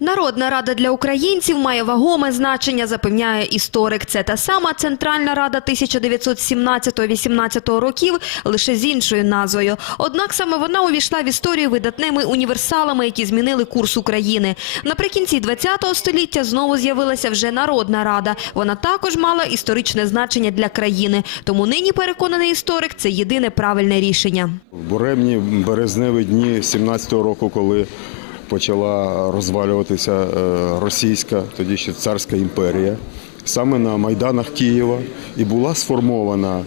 Народна рада для українців має вагоме значення, запевняє історик. Це та сама Центральна Рада 1917-18 років, лише з іншою назвою. Однак саме вона увійшла в історію видатними універсалами, які змінили курс України. Наприкінці ХХ століття знову з'явилася вже Народна Рада. Вона також мала історичне значення для країни. Тому нині переконаний історик, це єдине правильне рішення. В буремні березневі дні 17-го року, коли почала розвалюватися е, російська, тоді ще царська імперія, саме на майданах Києва і була сформована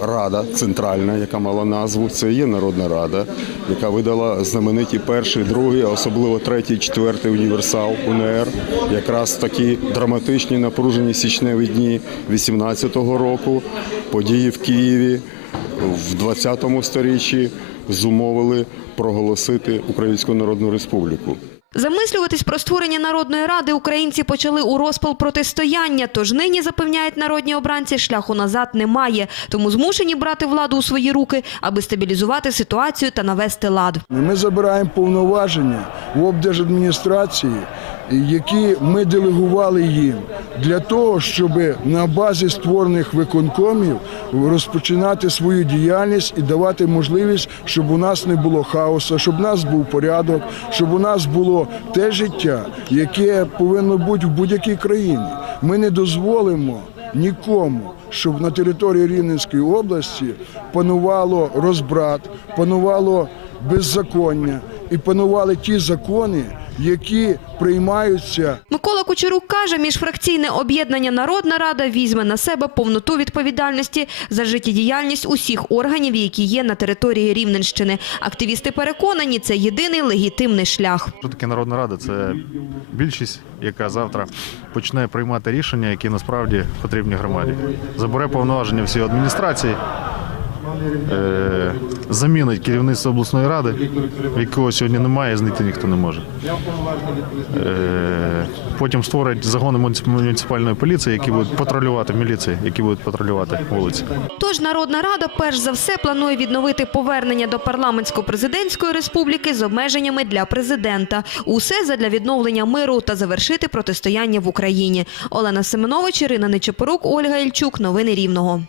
рада центральна, яка мала назву. Це є Народна Рада, яка видала знамениті перший, другий, а особливо третій, четвертий універсал УНР. Якраз такі драматичні напружені січневі дні 18-го року, події в Києві в 20 сторіччі зумовили проголосити Українську Народну Республіку. Замислюватись про створення Народної Ради українці почали у розпал протистояння, тож нині, запевняють народні обранці, шляху назад немає. Тому змушені брати владу у свої руки, аби стабілізувати ситуацію та навести лад. Ми забираємо повноваження в облдержадміністрації, які ми делегували їм для того, щоб на базі створених виконкомів розпочинати свою діяльність і давати можливість, щоб у нас не було хаосу, щоб у нас був порядок, щоб у нас було те життя, яке повинно бути в будь-якій країні. Ми не дозволимо нікому, щоб на території Рівненської області панувало розбрат, панувало беззаконня і панували ті закони, які приймаються Микола Кучерук каже, міжфракційне об'єднання Народна Рада візьме на себе повноту відповідальності за життєдіяльність усіх органів, які є на території Рівненщини. Активісти переконані, це єдиний легітимний шлях. Що таке Народна Рада? Це більшість, яка завтра почне приймати рішення, які насправді потрібні громаді. Забере повноваження всі адміністрації, е, замінить керівництво обласної ради, якого сьогодні немає, знайти ніхто не може. Е, потім створить загони муніципальної поліції, які будуть патрулювати міліції, які будуть патрулювати вулиці. Тож Народна Рада перш за все планує відновити повернення до парламентсько-президентської республіки з обмеженнями для президента. Усе задля відновлення миру та завершити протистояння в Україні. Олена Семенович, Ірина Нечепорук, Ольга Ільчук. Новини Рівного.